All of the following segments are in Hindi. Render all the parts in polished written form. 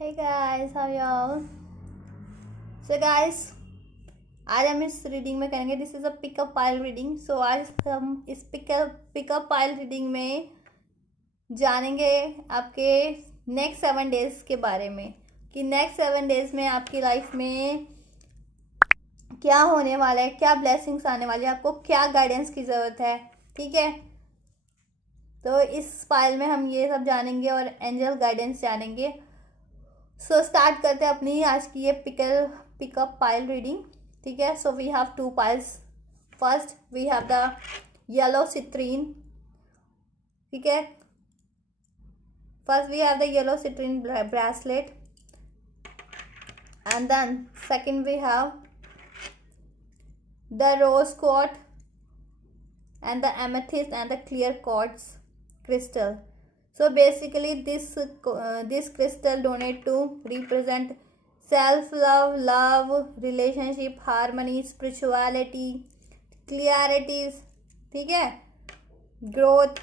Hey guys, how y'all? So guys, आज हम इस रीडिंग में करेंगे this is a pickup pile reading. So आज हम इस पिकअप पाइल रीडिंग में जानेंगे आपके नेक्स्ट 7 डेज के बारे में कि नेक्स्ट 7 डेज में आपकी लाइफ में क्या होने वाला है, क्या ब्लेसिंग्स आने वाली है, आपको क्या गाइडेंस की ज़रूरत है। ठीक है, तो इस पाइल में हम ये सब जानेंगे और एंजल गाइडेंस जानेंगे। सो स्टार्ट करते हैं अपनी आज की ये पिकअप पाइल रीडिंग। ठीक है, so we have 2 piles. First we have the yellow citrine. ठीक है, first we have the yellow citrine bracelet and then second we have the rose quartz and the amethyst and the clear quartz crystal. So basically this crystal donate to represent self love, relationship, harmony, spirituality, clarities. ठीक है, growth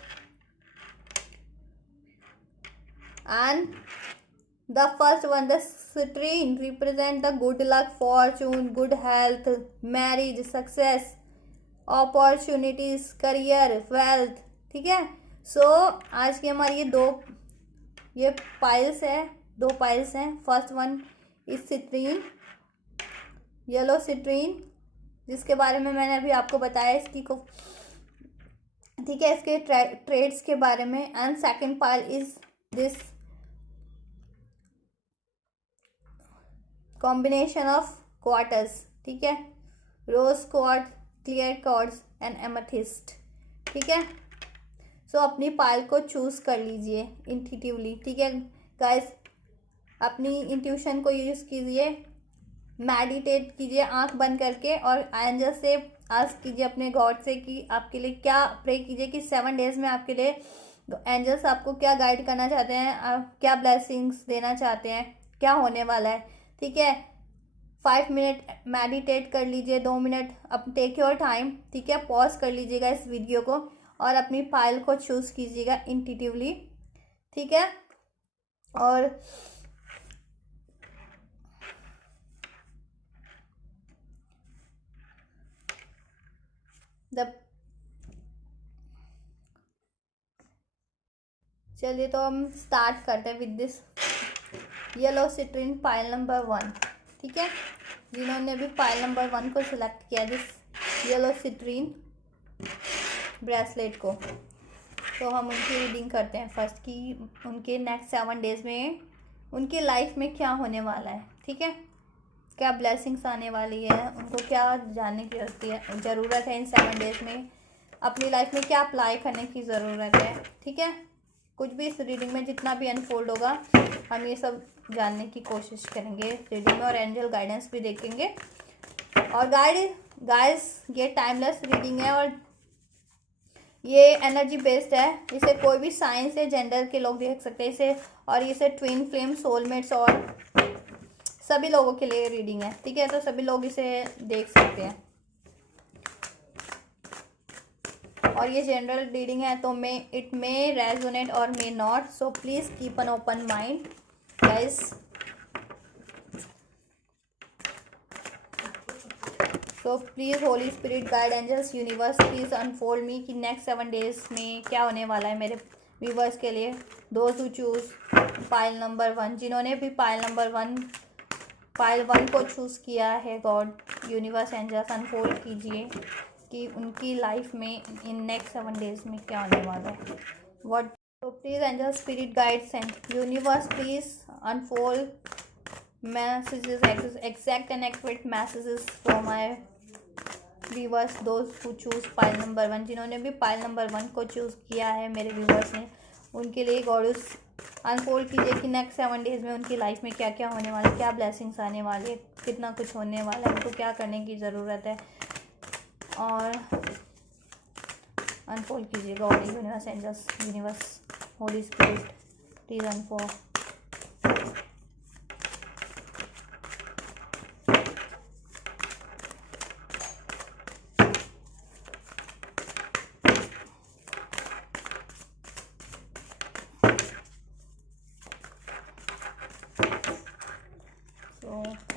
and the first one, the citrine, represent the good luck, fortune, good health, marriage, success, opportunities, career, wealth. ठीक है, सो आज की हमारी ये पाइल्स है, 2 पाइल्स हैं। First one is citrine, yellow citrine, जिसके बारे में मैंने अभी आपको बताया इसकी को। ठीक है, इसके ट्रेड्स के बारे में। And second pile is this combination of quarters. ठीक है, rose quartz, clear quartz and amethyst. ठीक है, सो अपनी पाइल को चूज कर लीजिए इंट्यूटिवली। ठीक है गाइस, अपनी इंट्यूशन को यूज कीजिए, मेडिटेट कीजिए आंख बंद करके और एंजल से आस्क कीजिए अपने गॉड से कि आपके लिए क्या, प्रे कीजिए कि 7 डेज में आपके लिए एंजल्स आपको क्या गाइड करना चाहते हैं, क्या ब्लेसिंग्स देना चाहते हैं, क्या होने वाला है। ठीक है, 5 मिनट मेडिटेट कर लीजिए, 2 मिनट, अब टेक योर टाइम। ठीक है, पॉज कर लीजिएगा इस वीडियो को और अपनी फाइल को चूज़ कीजिएगा इंट्यूटिवली। ठीक है, और चलिए तो हम स्टार्ट करते हैं with this yellow citrine pile number 1। ठीक है, जिन्होंने भी पाइल नंबर 1 को सिलेक्ट किया दिस येलो सिट्रीन ब्रेसलेट को, तो हम उनकी रीडिंग करते हैं फर्स्ट कि उनके नेक्स्ट 7 डेज में उनकी लाइफ में क्या होने वाला है। ठीक है, क्या ब्लेसिंग्स आने वाली है, उनको क्या जानने की ज़रूरत है इन 7 डेज में, अपनी लाइफ में क्या अप्लाई करने की ज़रूरत है। ठीक है, कुछ भी इस रीडिंग में जितना भी अनफोल्ड होगा हम ये सब जानने की कोशिश करेंगे रीडिंग में और एंजल गाइडेंस भी देखेंगे। और गाइस ये टाइमलेस रीडिंग है और ये एनर्जी बेस्ड है। इसे कोई भी साइंस या जेंडर के लोग देख सकते हैं इसे, और इसे ट्विन फ्लेम, सोलमेट्स और सभी लोगों के लिए रीडिंग है। ठीक है, तो सभी लोग इसे देख सकते हैं और ये जनरल रीडिंग है, तो it may resonate or may not, so please keep an open mind guys. So please holy spirit, guide, angels, universe, please unfold me कि नेक्स्ट 7 डेज में क्या होने वाला है मेरे व्यूवर्स के लिए। Those who choose pile number 1, जिन्होंने भी पाइल 1 को चूज़ किया है, गॉड, यूनिवर्स, एंजल्स, अनफोल्ड कीजिए कि उनकी लाइफ में इन नेक्स्ट 7 डेज में क्या होने वाला है। What, so please angel, spirit guides and universe, please unfold messages, exact and accurate messages for my viewers, those who choose pile number 1, जिन्होंने भी pile number 1 को चूज़ किया है मेरे व्यूवर्स ने, उनके लिए गॉड अनफोल्ड कीजिए कि नेक्स्ट 7 डेज में उनकी लाइफ में क्या क्या होने वाला है, क्या ब्लेसिंग्स आने वाली है, कितना कुछ होने वाला है, उनको क्या करने की ज़रूरत है, और अनफोल्ड कीजिए God, universe, angels, universe, holy spirit, please unfold.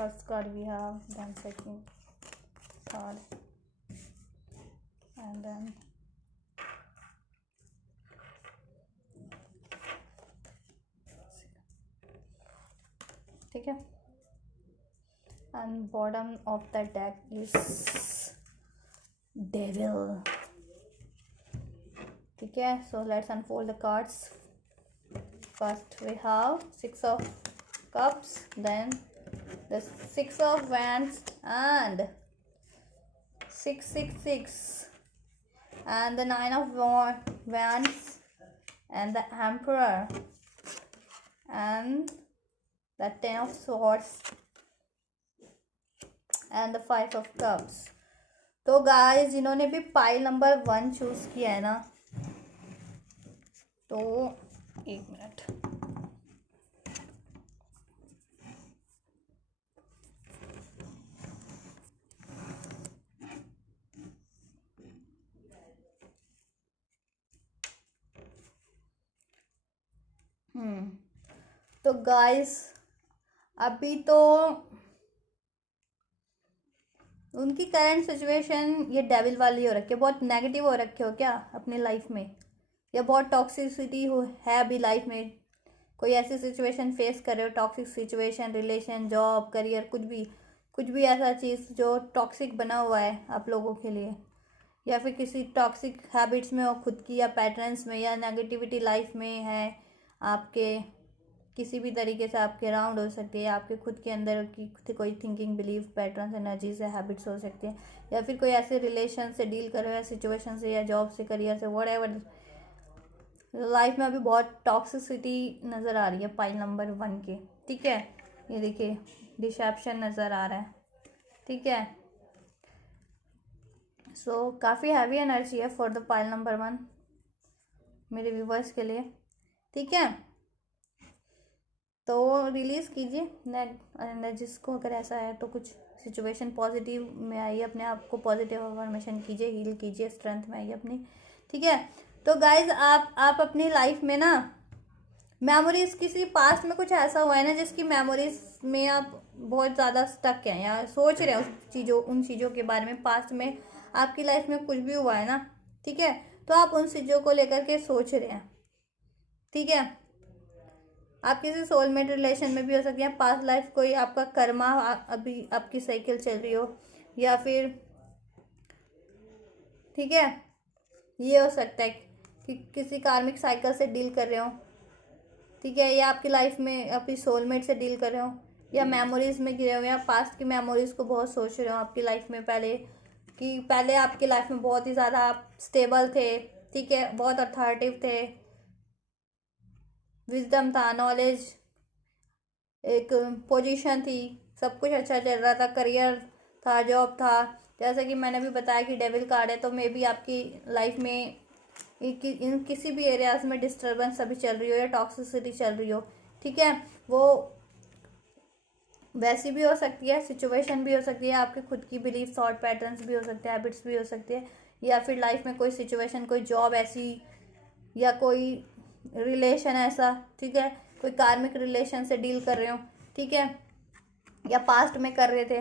first card we have, then second, third, and then ठीक है, and bottom of the deck is devil. ठीक है, so let's unfold the cards. First we have six of cups, then the six of wands and 666, and the nine of wands and the emperor and the 10 of swords and the 5 of cups. तो गाइस जिन्होंने भी पाइल नंबर 1 चूज किया है ना, तो एक मिनट, तो गाइस अभी तो उनकी करंट सिचुएशन ये डेविल वाली हो रखी है, बहुत नेगेटिव हो रखे हो क्या अपनी लाइफ में, या बहुत टॉक्सिसिटी हो है अभी लाइफ में, कोई ऐसी सिचुएशन फेस कर रहे हो, toxic situation, relation, job, career, कुछ भी ऐसा चीज़ जो टॉक्सिक बना हुआ है आप लोगों के लिए, या फिर किसी टॉक्सिक हैबिट्स में हो खुद की, या पैटर्न्स में, या नेगेटिविटी लाइफ में है आपके, किसी भी तरीके से आपके अराउंड हो सकती है, आपके खुद के अंदर की कोई थिंकिंग, बिलीफ, पैटर्न्स, एनर्जीज या हैबिट्स हो सकती है, या फिर कोई ऐसे रिलेशन से डील कर रहे हो, या सिचुएशन से, या जॉब से, करियर से, व्हाटएवर, लाइफ में अभी बहुत टॉक्सिसिटी नज़र आ रही है पाइल नंबर 1 के। ठीक है, ये देखिए डिसेप्शन नज़र आ रहा है। ठीक है, सो काफ़ी हैवी एनर्जी है फॉर द पाइल नंबर 1 मेरे व्यूवर्स के लिए। ठीक है, तो रिलीज़ कीजिए एनर्जीज को, अगर ऐसा है तो कुछ सिचुएशन पॉजिटिव में आइए, अपने आप को पॉजिटिव अफर्मेशन कीजिए, हील कीजिए, स्ट्रेंथ में आइए अपनी। ठीक है, तो गाइज आप अपनी लाइफ में ना मेमोरीज, किसी पास्ट में कुछ ऐसा हुआ है ना जिसकी मेमोरीज में आप बहुत ज़्यादा स्टक हैं या सोच रहे हैं उन चीज़ों के बारे में, पास्ट में आपकी लाइफ में कुछ भी हुआ है ना, ठीक है, तो आप उन चीज़ों को लेकर के सोच रहे हैं। ठीक है, आप किसी सोलमेट रिलेशन में भी हो सकती है, पास्ट लाइफ कोई आपका कर्मा अभी आपकी साइकिल चल रही हो, या फिर ठीक है ये हो सकता है कि किसी कार्मिक साइकिल से डील कर रहे हो। ठीक है, या आपकी लाइफ में अपनी सोलमेट से डील कर रहे हो, या मेमोरीज में गिरे हो, या पास्ट की मेमोरीज को बहुत सोच रहे हो आपकी लाइफ में, पहले आपकी लाइफ में बहुत ही ज़्यादा आप स्टेबल थे। ठीक है, बहुत अथॉरिटिव थे, विजडम था, नॉलेज, एक पोजीशन थी, सब कुछ अच्छा चल रहा था, करियर था, जॉब था। जैसा कि मैंने भी बताया कि डेविल कार्ड है, तो मे बी आपकी लाइफ में इन किसी भी एरियाज में डिस्टर्बेंस अभी चल रही हो, या टॉक्सिसिटी चल रही हो। ठीक है, वो वैसी भी हो सकती है, सिचुएशन भी हो सकती है, आपके खुद की बिलीफ, थॉट पैटर्न्स भी हो सकते हैं, हैबिट्स भी हो सकती है, या फिर लाइफ में कोई सिचुएशन, कोई जॉब ऐसी, या कोई रिलेशन ऐसा। ठीक है, कोई कार्मिक रिलेशन से डील कर रहे हो। ठीक है, या पास्ट में कर रहे थे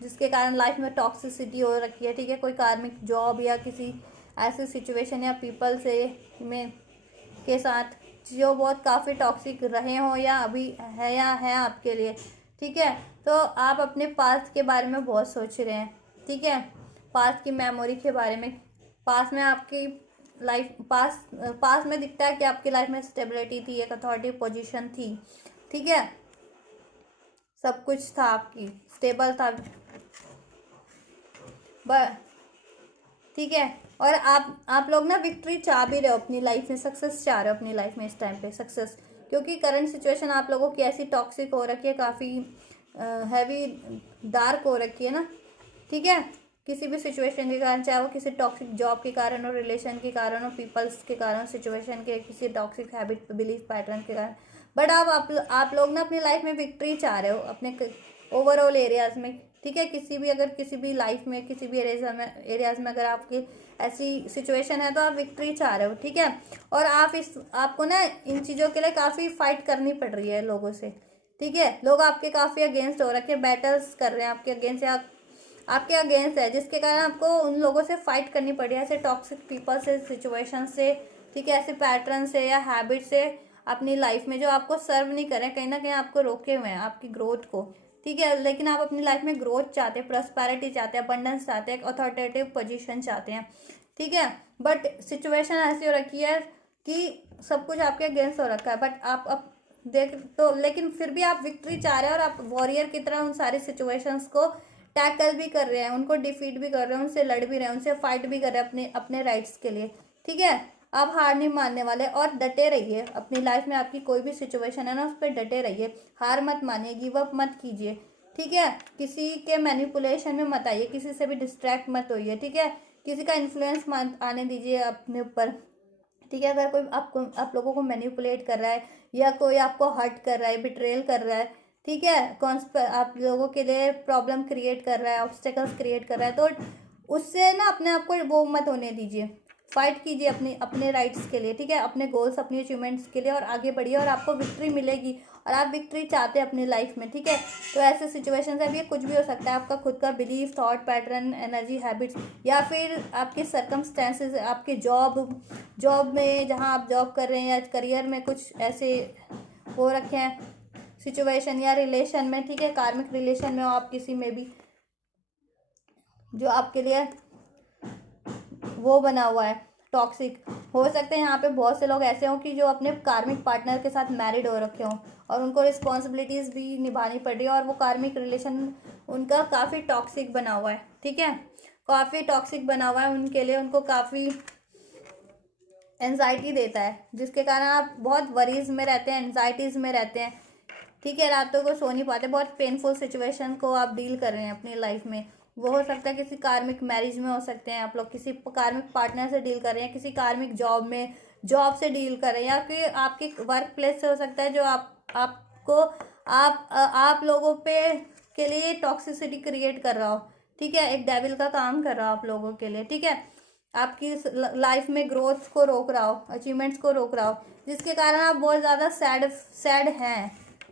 जिसके कारण लाइफ में टॉक्सिसिटी हो रखी है। ठीक है, कोई कार्मिक जॉब या किसी ऐसे सिचुएशन या पीपल से में के साथ जो बहुत काफ़ी टॉक्सिक रहे हो, या अभी है, या है आपके लिए। ठीक है, तो आप अपने पास्ट के बारे में बहुत सोच रहे हैं। ठीक है, पास्ट की मेमोरी के बारे में, पास्ट में आपकी लाइफ, पास्ट में दिखता है कि आपकी लाइफ में स्टेबिलिटी थी, एक अथॉरिटी पोजीशन थी। ठीक है, सब कुछ था, आपकी स्टेबल था। ठीक है, और आप लोग ना विक्ट्री चाह भी रहे हो अपनी लाइफ में, सक्सेस चाह रहे हो अपनी लाइफ में इस टाइम पे, सक्सेस, क्योंकि करंट सिचुएशन आप लोगों की ऐसी टॉक्सिक हो रखी है, काफ़ी हैवी डार्क हो रखी है ना। ठीक है, किसी भी सिचुएशन के कारण, चाहे वो किसी टॉक्सिक जॉब के कारण हो, रिलेशन के कारण हो, पीपल्स के कारण, सिचुएशन के, किसी टॉक्सिक हैबिट, बिलीफ पैटर्न के कारण, बट आप लोग ना अपनी लाइफ में विक्ट्री चाह रहे हो अपने ओवरऑल एरियाज में। ठीक है, किसी भी लाइफ में, किसी भी एरियाज में अगर आपकी ऐसी सिचुएशन है तो आप विक्ट्री चाह रहे हो। ठीक है, और आपको ना इन चीज़ों के लिए काफ़ी फाइट करनी पड़ रही है लोगों से, ठीक है, लोग आपके काफ़ी अगेंस्ट हो रखे, बैटल्स कर रहे हैं आपके अगेंस्ट या आपके अगेंस्ट है, जिसके कारण आपको उन लोगों से फाइट करनी पड़ी है, ऐसे टॉक्सिक पीपल से, सिचुएशन से, ठीक है, ऐसे पैटर्न से या हैबिट से अपनी लाइफ में जो आपको सर्व नहीं कर रहे हैं, कहीं ना कहीं आपको रोके हुए हैं आपकी ग्रोथ को, ठीक है। लेकिन आप अपनी लाइफ में ग्रोथ चाहते हैं, प्रॉस्पेरिटी चाहते हैं, अबंडेंस चाहते हैं, अथॉरिटेटिव पोजीशन चाहते हैं, ठीक है। बट सिचुएशन ऐसी हो रखी है कि सब कुछ आपके अगेंस्ट हो रखा है, बट आप अब देख तो, लेकिन फिर भी आप विक्ट्री चाह रहे हैं और आप वॉरियर की तरह उन सारी सिचुएशंस को टैकल भी कर रहे हैं, उनको डिफीट भी कर रहे हैं, उनसे लड़ भी रहे हैं, उनसे फाइट भी कर रहे हैं अपने अपने राइट्स के लिए, ठीक है। आप हार नहीं मानने वाले और डटे रहिए अपनी लाइफ में, आपकी कोई भी सिचुएशन है ना उस पर डटे रहिए, हार मत मानिए, गिव अप मत कीजिए, ठीक है। किसी के मैनिपुलेशन में मत आइए, किसी से भी डिस्ट्रैक्ट मत होइए, ठीक है। किसी का इन्फ्लुएंस मत आने दीजिए अपने ऊपर, ठीक है। अगर कोई आपको आप लोगों को मैनिपुलेट कर रहा है या कोई आपको हर्ट कर रहा है, बिट्रेल कर रहा है, ठीक है, आप लोगों के लिए प्रॉब्लम क्रिएट कर रहा है, ऑब्स्टेकल्स क्रिएट कर रहा है, तो उससे ना अपने आप को वो मत होने दीजिए, फाइट कीजिए अपने राइट्स के लिए, ठीक है, अपने गोल्स, अपनी अचीवमेंट्स के लिए, और आगे बढ़िए और आपको विक्ट्री मिलेगी, और आप विक्ट्री चाहते हैं अपनी लाइफ में, ठीक है। तो ऐसे सिचुएशन है, ये कुछ भी हो सकता है, आपका खुद का belief, thought pattern, energy, habits, या फिर आपके सर्कमस्टेंसेस, आपके जॉब में जहाँ आप जॉब कर रहे हैं, या करियर में कुछ ऐसे हो रखे हैं सिचुएशन, या रिलेशन में, ठीक है, कार्मिक रिलेशन में हो आप किसी में भी, जो आपके लिए वो बना हुआ है टॉक्सिक। हो सकता है यहाँ पे बहुत से लोग ऐसे हों कि जो अपने कार्मिक पार्टनर के साथ मैरिड हो रखे हों और उनको रिस्पॉन्सिबिलिटीज़ भी निभानी पड़ रही है, और वो कार्मिक रिलेशन उनका काफ़ी टॉक्सिक बना हुआ है, ठीक है, काफ़ी टॉक्सिक बना हुआ है उनके लिए, उनको काफ़ी एनजाइटी देता है, जिसके कारण आप बहुत वरीज में रहते हैं, एनजाइटीज़ में रहते हैं, ठीक है, रातों को सो नहीं पाते, बहुत पेनफुल सिचुएशन को आप डील कर रहे हैं अपनी लाइफ में। वो हो सकता है किसी कार्मिक मैरिज में हो सकते हैं आप लोग, किसी कार्मिक पार्टनर से डील कर रहे हैं, किसी कार्मिक जॉब में जॉब से डील कर रहे हैं, या फिर आपके वर्क प्लेस से हो सकता है, जो आपको आप लोगों पे के लिए टॉक्सिसिटी क्रिएट कर रहा हो, ठीक है, एक डेविल का काम कर रहा हो आप लोगों के लिए, ठीक है, आपकी लाइफ में ग्रोथ को रोक रहा हो, अचीवमेंट्स को रोक रहा हो, जिसके कारण आप बहुत ज़्यादा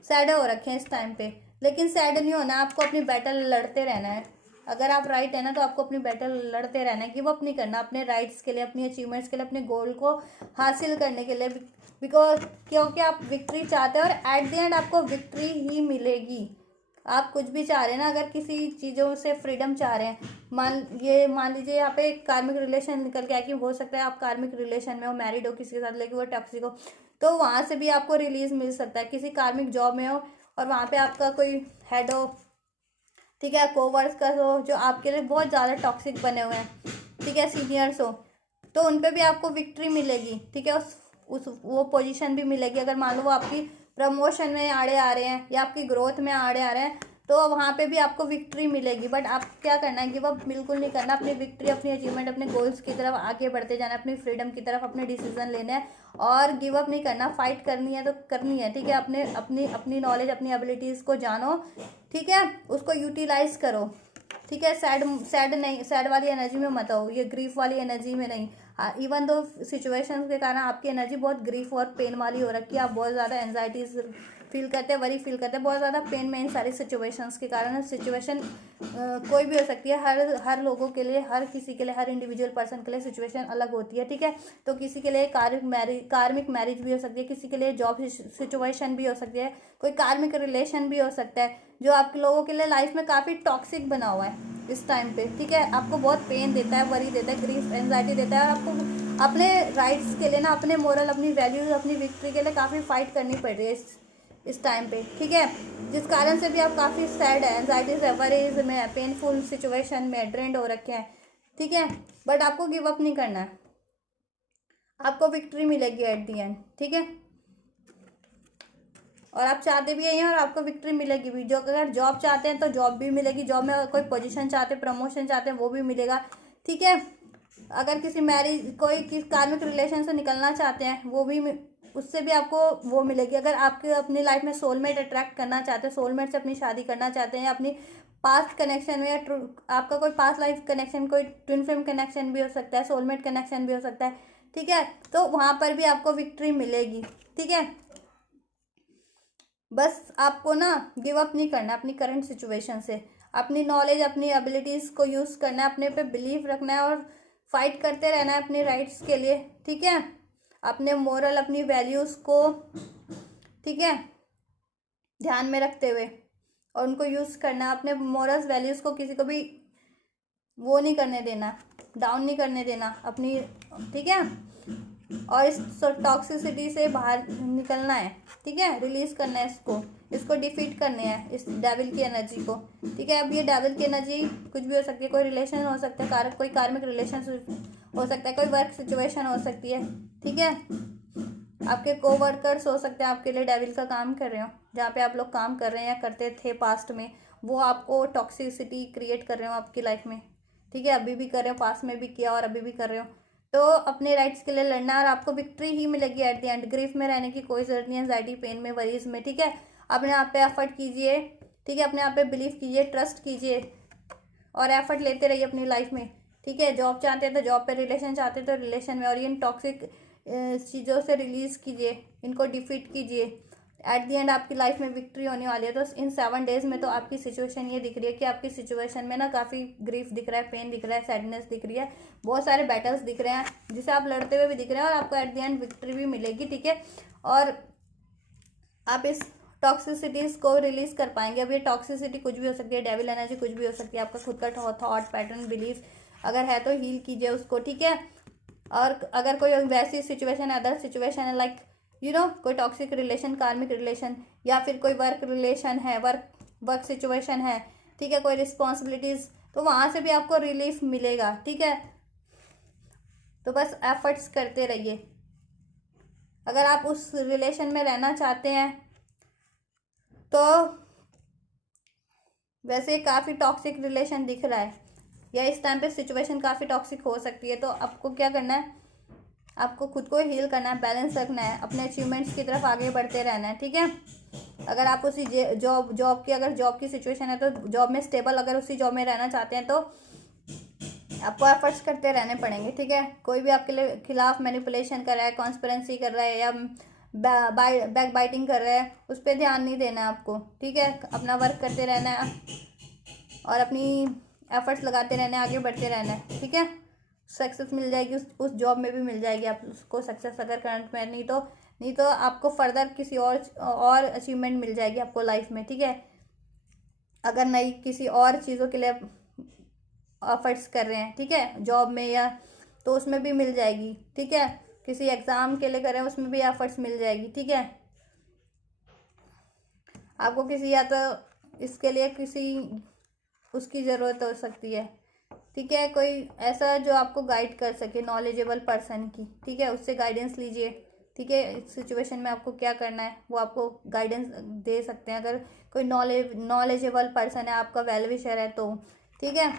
सैड हो रखे हैं इस टाइम पे। लेकिन सैड नहीं होना, आपको अपनी बैटल लड़ते रहना है। अगर आप राइट है ना, तो आपको अपनी बैटल लड़ते रहना है, गिव अप नहीं करना अपने राइट्स के लिए, अपनी अचीवमेंट्स के लिए, अपने गोल को हासिल करने के लिए, बिकॉज क्योंकि आप विक्ट्री चाहते हैं और एट द एंड आपको विक्ट्री ही मिलेगी। आप कुछ भी चाह रहे हैं ना, अगर किसी चीज़ों से फ्रीडम चाह रहे हैं, मान लीजिए यहाँ पे कार्मिक रिलेशन निकल के आया कि हो सकता है आप कार्मिक रिलेशन में हो, मैरिड हो किसी के साथ, लेकिन वो टॉक्सिक हो, तो वहाँ से भी आपको रिलीज मिल सकता है। किसी कार्मिक जॉब में हो और वहाँ पे आपका कोई हेड हो, ठीक है, कोवर्कर्स हो जो आपके लिए बहुत ज़्यादा टॉक्सिक बने हुए हैं, ठीक है, सीनियर्स हो, तो उन पे भी आपको विक्ट्री मिलेगी, ठीक है, उस वो पोजीशन भी मिलेगी। अगर मान लो वो आपकी प्रमोशन में आड़े आ रहे हैं या आपकी ग्रोथ में आड़े आ रहे हैं, तो वहाँ पे भी आपको विक्ट्री मिलेगी। बट आप क्या करना है, गिव अप बिल्कुल नहीं करना, अपनी विक्ट्री, अपनी अचीवमेंट, अपने गोल्स की तरफ आगे बढ़ते जाना, अपनी फ्रीडम की तरफ, अपने डिसीजन लेने हैं और गिव अप नहीं करना। फाइट करनी है तो करनी है, ठीक है, अपनी नॉलेज, अपनी एबिलिटीज़ को जानो, ठीक है, उसको यूटिलाइज करो, ठीक है। सैड वाली एनर्जी में मत आओ, ये ग्रीफ वाली एनर्जी में नहीं। इवन दो सिचुएशंस के कारण आपकी एनर्जी बहुत ग्रीफ और पेन वाली हो रखी है, आप बहुत ज़्यादा एनजाइटीज फील करते हैं, वरी फील करते हैं, बहुत ज़्यादा पेन में इन सारी सिचुएशंस के कारण। सिचुएशन कोई भी हो सकती है, हर लोगों के लिए, हर किसी के लिए, हर इंडिविजुअल पर्सन के लिए सिचुएशन अलग होती है, ठीक है। तो किसी के लिए कार्मिक मैरिज भी हो सकती है, किसी के लिए जॉब सिचुएशन भी हो सकती है, कोई कार्मिक रिलेशन भी हो सकता है, जो आपके लोगों के लिए लाइफ में काफ़ी टॉक्सिक बना हुआ है इस टाइम पे, ठीक है। आपको बहुत पेन देता है, वरी देता है, ग्रीफ, एंजाइटी देता है, और आपको अपने राइट्स के लिए ना, अपने मोरल, अपनी वैल्यूज, अपनी विक्ट्री के लिए काफ़ी फाइट करनी पड़ रही है इस टाइम पे, ठीक है। जिस कारण से भी आप काफ़ी सैड है, एंजाइटीज है, वरीज में है, पेनफुल सिचुएशन में ड्रेंड हो रखे हैं, ठीक है। बट आपको गिव अप नहीं करना है, आपको विक्ट्री मिलेगी एट दी एंड, ठीक है। और आप चाहते भी हैं और आपको विक्ट्री मिलेगी भी। जो अगर जॉब चाहते हैं तो जॉब भी मिलेगी, जॉब में कोई पोजीशन चाहते हैं, प्रमोशन चाहते हैं, वो भी मिलेगा, ठीक है। अगर किसी कार्मिक रिलेशन से निकलना चाहते हैं, वो भी उससे भी आपको वो मिलेगी। अगर आपके अपनी लाइफ में सोलमेट अट्रैक्ट करना चाहते हैं, सोलमेट से अपनी शादी करना चाहते हैं, या अपनी पास्ट कनेक्शन में, या आपका कोई पास्ट लाइफ कनेक्शन, कोई ट्विन फ्लेम कनेक्शन भी हो सकता है, सोलमेट कनेक्शन भी हो सकता है, ठीक है, तो वहाँ पर भी आपको विक्ट्री मिलेगी, ठीक है। बस आपको ना गिव अप नहीं करना अपनी करंट सिचुएशन से, अपनी नॉलेज अपनी एबिलिटीज़ को यूज़ करना है, अपने पे बिलीव रखना है और फाइट करते रहना है अपने राइट्स के लिए, ठीक है। अपने मोरल अपनी वैल्यूज़ को, ठीक है, ध्यान में रखते हुए और उनको यूज़ करना, अपने मोरल्स वैल्यूज़ को किसी को भी वो नहीं करने देना, डाउन नहीं करने देना अपनी, ठीक है। और इस टॉक्सिसिटी से बाहर निकलना है, ठीक है, रिलीज करना है इसको डिफीट करने हैं इस डेविल की एनर्जी को, ठीक है। अब ये डेविल की एनर्जी कुछ भी हो सकती है, कोई रिलेशन हो सकता है, कोई कार्मिक रिलेशन हो सकता है, कोई वर्क सिचुएशन हो सकती है, ठीक है। आपके कोवर्कर्स हो सकते हैं आपके लिए डेविल का काम कर रहे हो, जहाँ पे आप लोग काम कर रहे हैं या करते थे पास्ट में, वो आपको टॉक्सिसिटी क्रिएट कर रहे हो आपकी लाइफ में, ठीक है। अभी भी कर रहे हो, पास्ट में भी किया और अभी भी कर रहे हो। तो अपने राइट्स के लिए लड़ना और आपको विक्ट्री ही मिलेगी एट द एंड। ग्रीफ में रहने की कोई ज़रूरत नहीं, एंजाइटी पेन में वरीज में, ठीक है। अपने आप पे एफर्ट कीजिए, ठीक है, अपने आप पे बिलीव कीजिए, ट्रस्ट कीजिए और एफर्ट लेते रहिए अपनी लाइफ में, ठीक है। जॉब चाहते हैं तो जॉब पे, रिलेशन चाहते हैं तो रिलेशन में, और इन टॉक्सिक चीज़ों से रिलीज़ कीजिए, इनको डिफीट कीजिए। एट दी एंड आपकी लाइफ में विक्ट्री होने वाली है। तो इन 7 डेज में तो आपकी सिचुएशन ये दिख रही है कि आपकी सिचुएशन में ना काफ़ी ग्रीफ दिख रहा है, पेन दिख रहा है, सैडनेस दिख रही है, बहुत सारे बैटल्स दिख रहे हैं जिसे आप लड़ते हुए भी दिख रहे हैं और आपको एट दी एंड विक्ट्री भी मिलेगी, ठीक है। और आप इस टॉक्सिसिटीज़ को रिलीज़ कर पाएंगे। अब ये टॉक्सिसिटी कुछ भी हो सकती है, डेविल एनर्जी कुछ भी हो सकती है, आपका खुद का थॉट पैटर्न बिलीफ अगर है तो हील कीजिए उसको, ठीक है। और अगर कोई वैसी सिचुएशन है, अदर सिचुएशन है लाइक कोई टॉक्सिक रिलेशन, कार्मिक रिलेशन, या फिर कोई वर्क रिलेशन है, वर्क सिचुएशन है, ठीक है, कोई रिस्पॉन्सिबिलिटीज़, तो वहाँ से भी आपको रिलीफ मिलेगा, ठीक है। तो बस एफर्ट्स करते रहिए। अगर आप उस रिलेशन में रहना चाहते हैं तो वैसे काफ़ी टॉक्सिक रिलेशन दिख रहा है या इस टाइम पे सिचुएशन काफ़ी टॉक्सिक हो सकती है, तो आपको क्या करना है, आपको खुद को हील करना है, बैलेंस रखना है, अपने अचीवमेंट्स की तरफ आगे बढ़ते रहना है, ठीक है। अगर आप उसी जॉब की सिचुएशन है तो जॉब में स्टेबल, अगर उसी जॉब में रहना चाहते हैं तो आपको एफर्ट्स करते रहने पड़ेंगे, ठीक है। कोई भी आपके लिए खिलाफ मैनिपुलेशन कर रहा है, कॉन्स्पिरेंसी कर रहा है या बैक बाइटिंग कर रहा है, उस पर ध्यान नहीं देना है आपको, ठीक है। अपना वर्क करते रहना है और अपनी एफर्ट्स लगाते रहना है, आगे बढ़ते रहना है, ठीक है। सक्सेस मिल जाएगी, उस जॉब में भी मिल जाएगी आपको सक्सेस, अगर करंट में नहीं तो आपको फर्दर किसी और अचीवमेंट मिल जाएगी आपको लाइफ में, ठीक है। अगर नहीं किसी और चीज़ों के लिए एफर्ट्स कर रहे हैं, ठीक है, जॉब में या तो उसमें भी मिल जाएगी, ठीक है। किसी एग्ज़ाम के लिए कर रहे हैं उसमें भी एफर्ट्स मिल जाएगी, ठीक है। आपको किसी या तो इसके लिए किसी उसकी ज़रूरत हो सकती है, ठीक है, कोई ऐसा जो आपको गाइड कर सके, नॉलेजेबल पर्सन की, ठीक है, उससे गाइडेंस लीजिए, ठीक है। इस सिचुएशन में आपको क्या करना है वो आपको गाइडेंस दे सकते हैं, अगर कोई नॉलेजेबल पर्सन है, आपका वेल विशर है तो, ठीक है।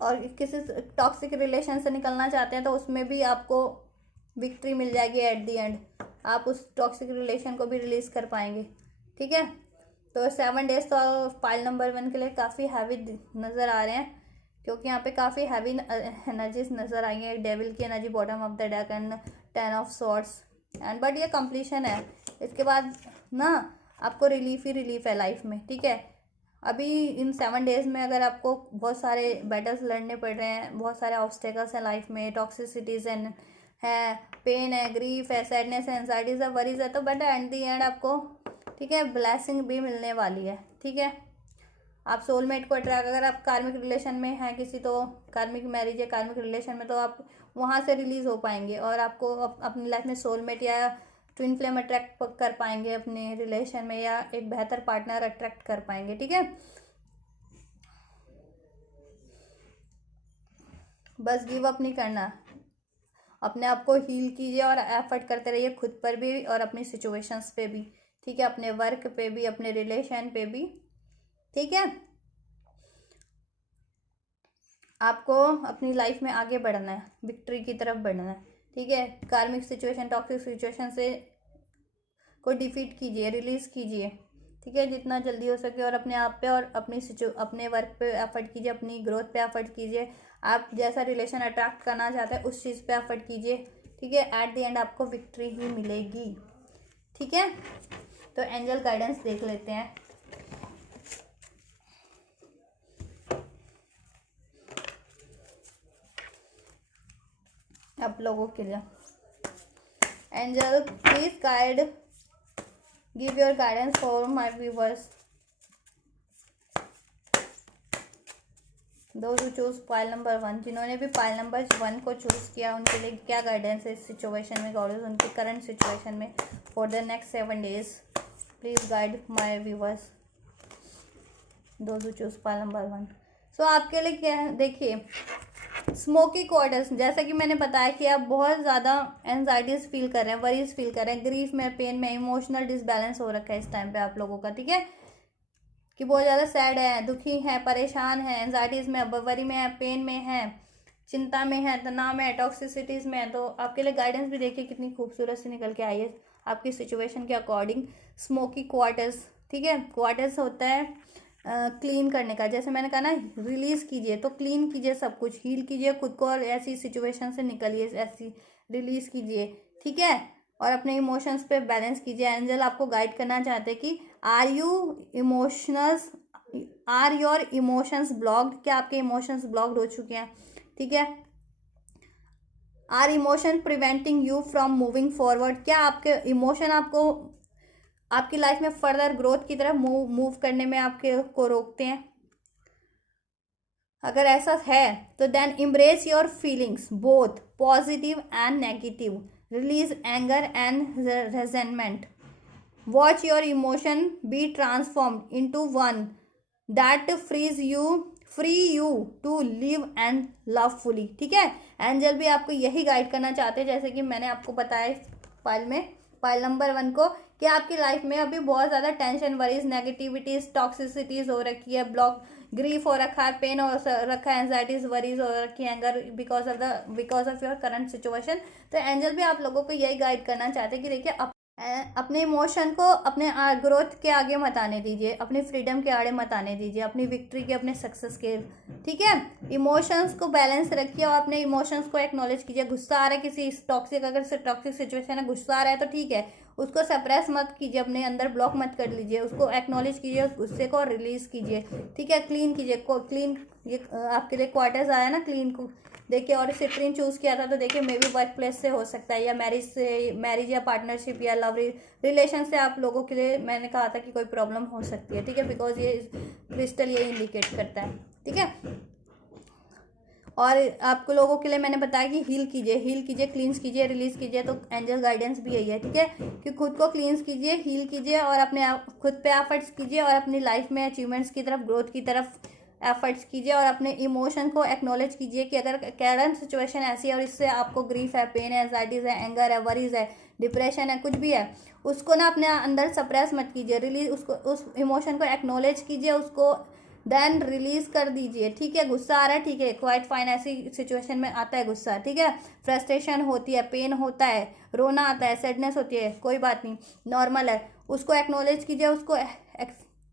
और किसी टॉक्सिक रिलेशन से निकलना चाहते हैं तो उसमें भी आपको विक्ट्री मिल जाएगी एट दी एंड, आप उस टॉक्सिक रिलेशन को भी रिलीज़ कर पाएंगे, ठीक है। तो 7 डेज तो पाइल नंबर 1 के लिए काफ़ी हैवी नज़र आ रहे हैं, क्योंकि यहाँ पे काफ़ी हैवी एनर्जीज नज़र आई हैं, डेविल की energy bottom of the deck and 10 of swords and, but ये कंप्लीशन है। इसके बाद ना आपको रिलीफ ही रिलीफ है लाइफ में, ठीक है। अभी इन 7 डेज में अगर आपको बहुत सारे बैटल्स लड़ने पड़ रहे हैं, बहुत सारे ऑब्स्टेकल्स हैं लाइफ में, टॉक्सिसिटीज़ है, पेन है, ग्रीफ है, सैडनेस है, एंजाइटीज है, वरीज है, तो बट एट दी एंड आपको, ठीक है, ब्लेसिंग भी मिलने वाली है, ठीक है। आप सोलमेट को अट्रैक्ट, अगर आप कार्मिक रिलेशन में हैं किसी, तो कार्मिक मैरिज या कार्मिक रिलेशन में, तो आप वहाँ से रिलीज़ हो पाएंगे और आपको अपनी लाइफ में सोलमेट या ट्विन फ्लेम अट्रैक्ट कर पाएंगे अपने रिलेशन में, या एक बेहतर पार्टनर अट्रैक्ट कर पाएंगे, ठीक है। बस गिव अप नहीं करना, अपने आप को हील कीजिए और एफर्ट करते रहिए खुद पर भी और अपनी सिचुएशंस पे भी, ठीक है, अपने वर्क पे भी, अपने रिलेशन पे भी, ठीक है। आपको अपनी लाइफ में आगे बढ़ना है, विक्ट्री की तरफ बढ़ना है, ठीक है। कार्मिक सिचुएशन, टॉक्सिक सिचुएशन से को डिफीट कीजिए, रिलीज़ कीजिए, ठीक है, जितना जल्दी हो सके, और अपने आप पे और अपने वर्क पे एफर्ट कीजिए, अपनी ग्रोथ पे एफर्ट कीजिए। आप जैसा रिलेशन अट्रैक्ट करना चाहते हैं उस चीज़ पे एफर्ट कीजिए, ठीक है। एट द एंड आपको विक्ट्री ही मिलेगी, ठीक है। तो एंजल गाइडेंस देख लेते हैं आप लोगों के लिए। Angel please guide, give your guidance for my viewers, दो जो चूज पाइल नंबर 1, जिन्होंने भी पाइल नंबर 1 को चूज किया उनके लिए क्या गाइडेंस है इस सिचुएशन में, गॉडेस उनकी करंट सिचुएशन में for the next 7 days। Please guide my viewers, दो जो चूज पाइल नंबर 1। सो आपके लिए क्या है, देखिए स्मोकी क्वार्टर्स, जैसा कि मैंने बताया कि आप बहुत ज़्यादा एंजाइटीज फील कर रहे हैं, वरीज फील कर रहे हैं, ग्रीफ में, पेन में, इमोशनल डिसबैलेंस हो रखा है इस टाइम पे आप लोगों का, ठीक है, कि बहुत ज़्यादा सैड है, दुखी है, परेशान है, एंजाइटीज़ में, वरी में है, पेन में है, चिंता में है, तनाव में है, टॉक्सिसिटीज़ में है। तो आपके लिए गाइडेंस भी देखिए कितनी खूबसूरत सी निकल के आई है आपकी सिचुएशन के अकॉर्डिंग। स्मोकी क्वार्टर्स, ठीक है, क्वार्टर्स होता है क्लीन करने का, जैसे मैंने कहा ना रिलीज़ कीजिए, तो क्लीन कीजिए सब कुछ, हील कीजिए खुद को और ऐसी सिचुएशन से निकलिए, ऐसी रिलीज़ कीजिए, ठीक है, और अपने इमोशंस पे बैलेंस कीजिए। एंजल आपको गाइड करना चाहते हैं कि आर योर इमोशंस ब्लॉक्ड, क्या आपके इमोशंस ब्लॉक्ड हो चुके हैं, ठीक है, are emotion preventing you from moving forward, क्या आपके इमोशन आपको आपकी लाइफ में फर्दर ग्रोथ की तरफ मूव करने में आपके को रोकते हैं। अगर ऐसा है तो then embrace your feelings both positive and negative, release anger and resentment, watch your emotion be transformed into one that free you to live and love fully, ठीक है। एंजल भी आपको यही गाइड करना चाहते हैं, जैसे कि मैंने आपको बताया इस पाइल नंबर 1 को, कि आपकी लाइफ में अभी बहुत ज़्यादा टेंशन, वरीज, नेगेटिविटीज, टॉक्सिसिटीज हो रखी है, ब्लॉक, ग्रीफ हो रखा है, पेन हो रखा है, एंजाइटीज, वरीज हो रखी है, anger because of your current situation. तो एंजल भी आप लोगों को यही गाइड करना चाहते हैं कि देखिए अपने इमोशन को अपने ग्रोथ के आगे मत आने दीजिए, अपनी फ्रीडम के आगे मत आने दीजिए, अपनी विक्ट्री के, अपने सक्सेस के, ठीक है। इमोशंस को बैलेंस रखिए और अपने इमोशंस को एक्नॉलेज कीजिए। गुस्सा आ रहा है किसी टॉक्सिक, अगर टॉक्सिक सिचुएशन है, गुस्सा आ रहा है तो ठीक है, उसको सप्रेस मत कीजिए, अपने अंदर ब्लॉक मत कर लीजिए, उसको एक्नॉलेज कीजिए, उस गुस्से को रिलीज कीजिए, ठीक है, क्लीन कीजिए। क्लीन, ये आपके लिए क्वार्टर्स आया ना, क्लीन को देखिए, और सिट्रीन चूज़ किया था तो देखिए मे बी वर्क प्लेस से हो सकता है, या मैरिज या पार्टनरशिप या लव रिलेशन से आप लोगों के लिए मैंने कहा था कि कोई प्रॉब्लम हो सकती है, ठीक है, बिकॉज ये क्रिस्टल ये इंडिकेट करता है, ठीक है। और आपको लोगों के लिए मैंने बताया कि हील कीजिए, क्लींस कीजिए, रिलीज कीजिए, तो एंजल गाइडेंस भी यही है, ठीक है, कि खुद को क्लींस कीजिए, हील कीजिए और अपने आप खुद पे एफर्ट्स कीजिए और अपनी लाइफ में अचीवमेंट्स की तरफ, ग्रोथ की तरफ एफर्ट्स कीजिए और अपने इमोशन को एक्नॉलेज कीजिए कि अगर करंट सिचुएशन ऐसी है और इससे आपको ग्रीफ है, पेन है, एंजाइटीज है, एंगर है, वरीज है, डिप्रेशन है, कुछ भी है, उसको ना अपने अंदर सप्रेस मत कीजिए, रिलीज उसको, उस इमोशन को एक्नॉलेज कीजिए, उसको देन रिलीज कर दीजिए, ठीक है। गुस्सा आ रहा है, ठीक है, क्वाइट फाइन, ऐसी सिचुएशन में आता है गुस्सा, ठीक है, फ्रस्ट्रेशन होती है, पेन होता है, रोना आता है, सैडनेस होती है, कोई बात नहीं, नॉर्मल है, उसको एक्नॉलेज कीजिए, उसको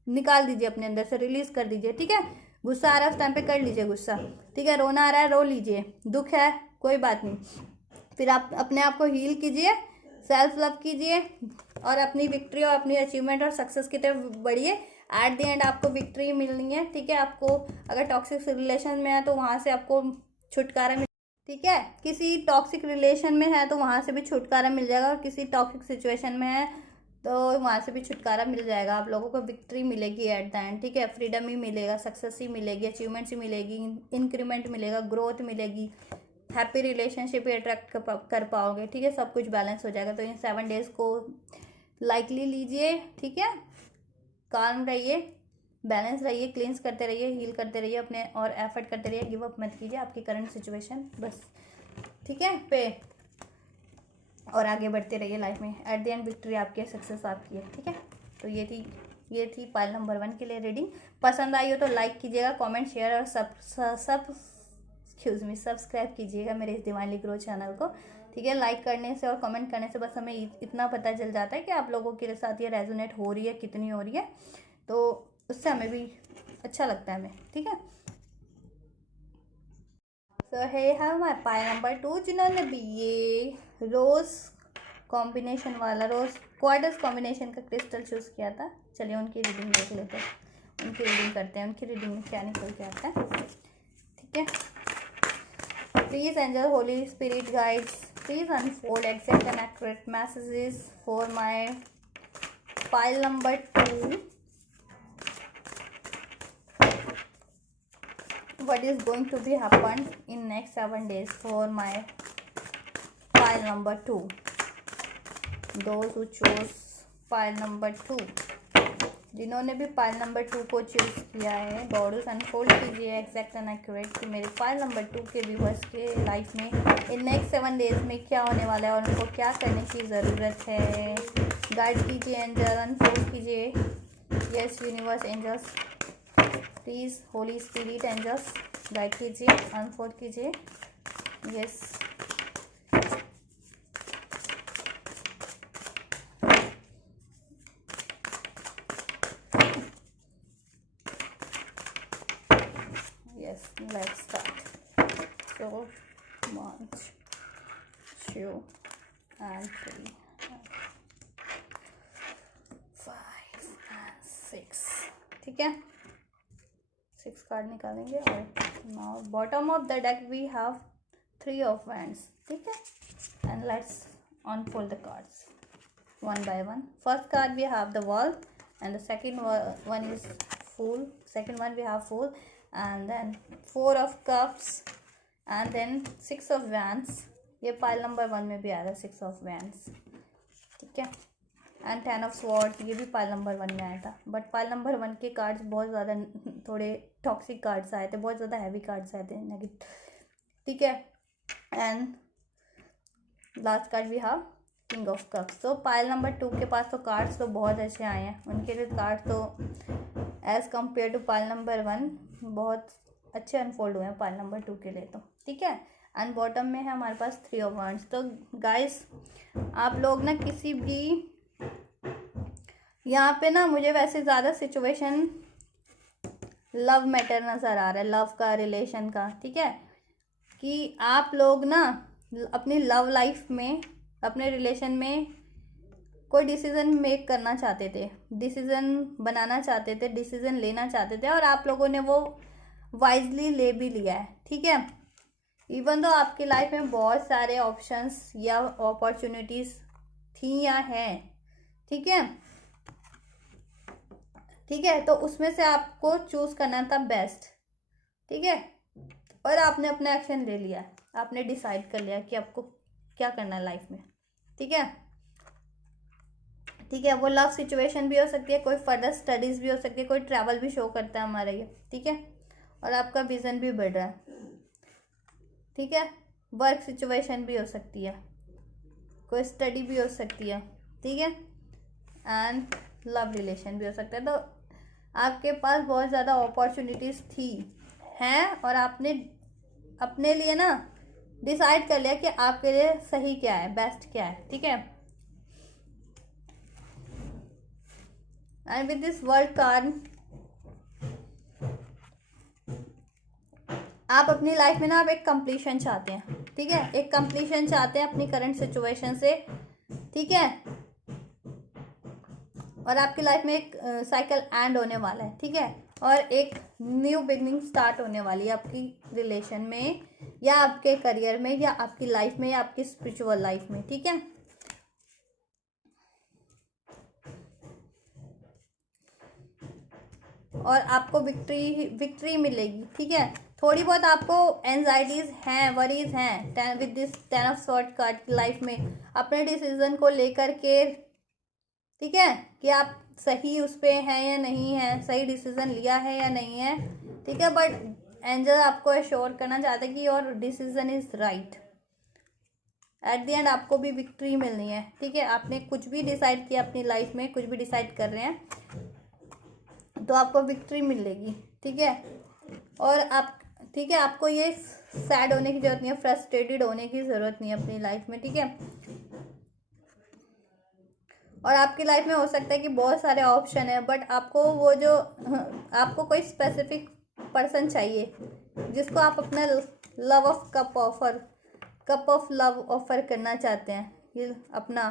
निकाल दीजिए अपने अंदर से, रिलीज कर दीजिए, ठीक है। गुस्सा आ रहा है उस टाइम पे कर लीजिए गुस्सा, ठीक है, रोना आ रहा है रो लीजिए, दुख है कोई बात नहीं, फिर आप अपने आप को हील कीजिए, सेल्फ लव कीजिए और अपनी विक्ट्री और अपनी अचीवमेंट और सक्सेस की तरफ बढ़िए। एट द एंड आपको विक्ट्री मिलनी है, ठीक है। आपको अगर टॉक्सिक रिलेशन में है तो वहाँ से आपको छुटकारा मिल, ठीक है, किसी टॉक्सिक रिलेशन में है तो वहाँ से भी छुटकारा मिल जाएगा, और किसी टॉक्सिक सिचुएशन में है तो वहाँ से भी छुटकारा मिल जाएगा, आप लोगों को विक्ट्री मिलेगी एट द एंड, ठीक है, फ्रीडम ही मिलेगा, सक्सेस ही मिलेगी, अचीवमेंट्स ही मिलेगी, इंक्रीमेंट मिलेगा, ग्रोथ मिलेगी, हैप्पी रिलेशनशिप ही अट्रैक्ट कर पाओगे, ठीक है, सब कुछ बैलेंस हो जाएगा। तो इन 7 डेज को लाइकली लीजिए, ठीक है, काम रहिए, बैलेंस रहिए, क्लींस करते रहिए, हील करते रहिए अपने, और एफर्ट करते रहिए, गिव अप मत कीजिए आपकी करंट सिचुएशन बस, ठीक है, पे, और आगे बढ़ते रहिए लाइफ में, एट द एंड विक्ट्री आपकी है, सक्सेस आपकी है, ठीक है। तो ये थी पाइल नंबर 1 के लिए रीडिंग। पसंद आई हो तो लाइक कीजिएगा, कमेंट, शेयर और सब्सक्राइब कीजिएगा मेरे इस दिवाली ग्रो चैनल को, ठीक है। लाइक करने से और कमेंट करने से बस हमें इतना पता चल जाता है कि आप लोगों के साथ ये रेजोनेट हो रही है, कितनी हो रही है, तो उससे हमें भी अच्छा लगता है हमें, ठीक है। सो हे हैव माय पाइल नंबर 2, जिन्होंने भी ये रोज़ कॉम्बिनेशन वाला रोज क्वार्टर्स कॉम्बिनेशन का क्रिस्टल चूज़ किया था। चलिए उनकी रीडिंग देख लेते हैं, उनकी रीडिंग करते हैं, उनकी रीडिंग में क्या निकल के आता है। ठीक है, please angel Holi spirit guides please unfold exact and accurate messages for my pile number 2। What is going to be happen in next 7 days for my pile number 2? Those who chose pile number 2, जिन्होंने भी पाइल नंबर 2 को चूज़ किया है, गॉड्स अनफोल्ड कीजिए एग्जैक्ट एंड एक्यूरेट कि मेरे पाइल नंबर 2 के व्यूअर्स के लाइफ में इन नेक्स्ट 7 डेज में क्या होने वाला है और उनको क्या करने की ज़रूरत है। गाइड कीजिए एंजल, अनफोल्ड कीजिए। Yes universe angels please, holy spirit angels guide कीजिए, अनफोल्ड कीजिए। Yes yes, let's start. So 1 2 and 3 5 and 6। ठीक है, 6 कार्ड निकालेंगे और now bottom of the deck we have 3 of wands. ठीक है, and let's unfold the cards one by one. First card we have the World and the second one is Fool. Second one we have Fool and then 4 of Cups and then 6 of Wands. ये पाइल नंबर 1 में भी आ रहा है 6 of Wands। ठीक है, एंड 10 of Swords ये भी पाइल नंबर 1 में आया था, बट पाइल नंबर 1 के कार्ड्स बहुत ज़्यादा थोड़े टॉक्सिक कार्ड्स आए थे, बहुत ज़्यादा हैवी कार्ड्स आए थे नेगेटिव। ठीक है, एंड लास्ट कार्ड भी हैव किंग ऑफ कप्स। तो पाइल नंबर 2 के पास तो कार्ड्स तो बहुत अच्छे आए हैं, उनके लिए कार्ड तो as compare to pile number 1 बहुत अच्छे अनफोल्ड हुए हैं पाइल नंबर 2 के लिए तो। ठीक है, एंड बॉटम में है हमारे पास 3 ऑफ वांड्स। तो गाइस आप लोग ना किसी भी यहाँ पे ना मुझे वैसे ज़्यादा सिचुएशन लव मैटर नज़र आ रहा है, लव का, रिलेशन का। ठीक है, कि आप लोग ना अपनी लव लाइफ में, अपने रिलेशन में कोई डिसीज़न मेक करना चाहते थे, डिसीज़न बनाना चाहते थे, डिसीज़न लेना चाहते थे और आप लोगों ने वो वाइजली ले भी लिया है। ठीक है, इवन तो आपकी लाइफ में बहुत सारे ऑप्शंस या अपॉर्चुनिटीज़ थी या हैं। ठीक है, ठीक है, तो उसमें से आपको चूज़ करना था बेस्ट। ठीक है, और आपने अपना एक्शन ले लिया, आपने डिसाइड कर लिया कि आपको क्या करना है लाइफ में। ठीक है, ठीक है, वो लव सिचुएशन भी हो सकती है, कोई फर्दर स्टडीज़ भी हो सकती है, कोई ट्रैवल भी शो करता है हमारा ये। ठीक है, और आपका विज़न भी बढ़ रहा है। ठीक है, वर्क सिचुएशन भी हो सकती है, कोई स्टडी भी हो सकती है। ठीक है, एंड लव रिलेशन भी हो सकता है। तो आपके पास बहुत ज़्यादा अपॉर्चुनिटीज़ थी हैं और आपने अपने लिए ना डिसाइड कर लिया कि आपके लिए सही क्या है, बेस्ट क्या है। ठीक है, and with this world card आप अपनी लाइफ में ना आप एक कंप्लीशन चाहते हैं। ठीक है, एक कंप्लीशन चाहते हैं अपनी करंट सिचुएशन से। ठीक है, और आपकी लाइफ में एक साइकिल एंड होने वाला है। ठीक है, और एक न्यू बिगनिंग स्टार्ट होने वाली है आपकी रिलेशन में या आपके करियर में या आपकी लाइफ में या आपकी स्पिरिचुअल लाइफ में। ठीक है, और आपको विक्ट्री मिलेगी। ठीक है, थोड़ी बहुत आपको एंजाइटीज़ हैं, वरीज हैं with this 10 of sword card की लाइफ में अपने डिसीजन को लेकर के। ठीक है, कि आप सही उस पर हैं या नहीं है, सही डिसीजन लिया है या नहीं है। ठीक है, बट एंजल आपको एश्योर करना चाहते हैं कि your decision is right. At the end आपको भी विक्ट्री मिलनी है। ठीक है, आपने कुछ भी डिसाइड किया अपनी लाइफ में, कुछ भी डिसाइड कर रहे हैं तो आपको विक्ट्री मिलेगी। ठीक है, और आप, ठीक है, आपको ये सैड होने की ज़रूरत नहीं है, फ्रस्ट्रेटेड होने की ज़रूरत नहीं है अपनी लाइफ में। ठीक है, और आपकी लाइफ में हो सकता है कि बहुत सारे ऑप्शन है, बट आपको वो जो आपको कोई स्पेसिफिक पर्सन चाहिए जिसको आप अपना कप ऑफ लव ऑफर करना चाहते हैं। ये अपना,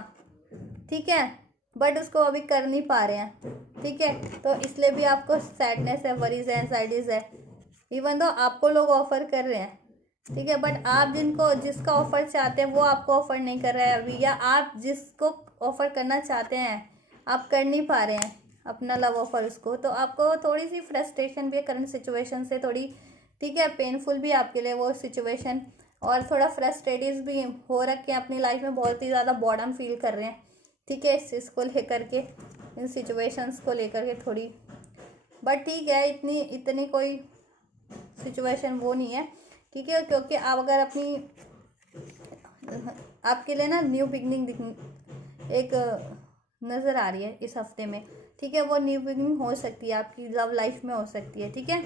ठीक है, बट उसको अभी कर नहीं पा रहे हैं, ठीक है। तो इसलिए भी आपको सैडनेस है, वरीज है, एंजाइटीज है, इवन तो आपको लोग ऑफर कर रहे हैं, ठीक है, बट आप जिसका ऑफर चाहते हैं वो आपको ऑफर नहीं कर रहा है अभी, या आप जिसको ऑफर करना चाहते हैं आप कर नहीं पा रहे हैं अपना लव ऑफर उसको, तो आपको थोड़ी सी फ्रस्ट्रेशन भी है करंट सिचुएशन से, थोड़ी, ठीक है, पेनफुल भी आपके लिए वो सिचुएशन, और थोड़ा फ्रस्ट्रेटेड भी हो रखे हैं अपनी लाइफ में, बहुत ही ज़्यादा बॉर्डम फील कर रहे हैं, ठीक है, इस चीज़ को लेकर के, इन सिचुएशंस को लेकर के थोड़ी, बट ठीक है, इतनी कोई सिचुएशन वो नहीं है, ठीक है, क्योंकि आप अगर अपनी, आपके लिए ना न्यू बिगनिंग एक नज़र आ रही है इस हफ्ते में, ठीक है, वो न्यू बिगनिंग हो सकती है आपकी लव लाइफ में, हो सकती है, ठीक है,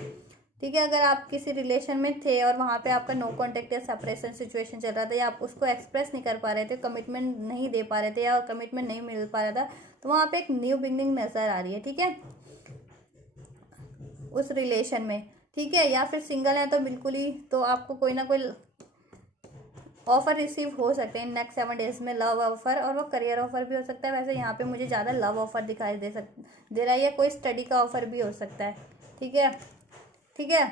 ठीक है। अगर आप किसी रिलेशन में थे और वहाँ पे आपका नो कॉन्टेक्ट या सेपरेशन सिचुएशन चल रहा था, या आप उसको एक्सप्रेस नहीं कर पा रहे थे, कमिटमेंट नहीं दे पा रहे थे, या कमिटमेंट नहीं मिल पा रहा था, तो वहाँ पे एक न्यू बिगनिंग नज़र आ रही है, ठीक है, उस रिलेशन में, ठीक है। या फिर सिंगल है तो बिल्कुल ही, तो आपको कोई ना कोई ऑफर रिसीव हो सकते हैं नेक्स्ट 7 डेज में, लव ऑफर, और वो करियर ऑफर भी हो सकता है। वैसे यहाँ पे मुझे ज़्यादा लव ऑफर दिखाई दे रहा है, या कोई स्टडी का ऑफर भी हो सकता है, ठीक है, ठीक है।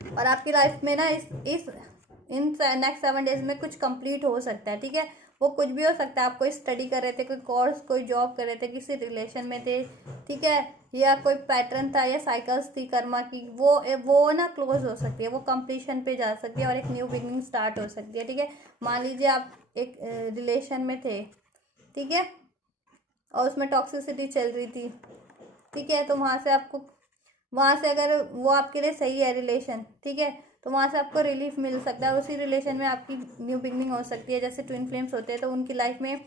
और आपकी लाइफ में ना इन नेक्स्ट 7 डेज में कुछ कंप्लीट हो सकता है, ठीक है, वो कुछ भी हो सकता है। आप कोई स्टडी कर रहे थे, कोई कोर्स, कोई जॉब कर रहे थे, किसी रिलेशन में थे, ठीक है, या कोई पैटर्न था या साइकिल्स थी कर्मा की, वो ना क्लोज हो सकती है, वो कंप्लीशन पे जा सकती है और एक न्यू बिगनिंग स्टार्ट हो सकती है, ठीक है। मान लीजिए आप एक रिलेशन में थे, ठीक है, और उसमें टॉक्सिसिटी चल रही थी, ठीक है, तो वहाँ से अगर वो आपके लिए सही है रिलेशन, ठीक है, तो वहाँ से आपको रिलीफ मिल सकता है, उसी रिलेशन में आपकी न्यू बिगनिंग हो सकती है। जैसे ट्विन फ्लेम्स होते हैं तो उनकी लाइफ में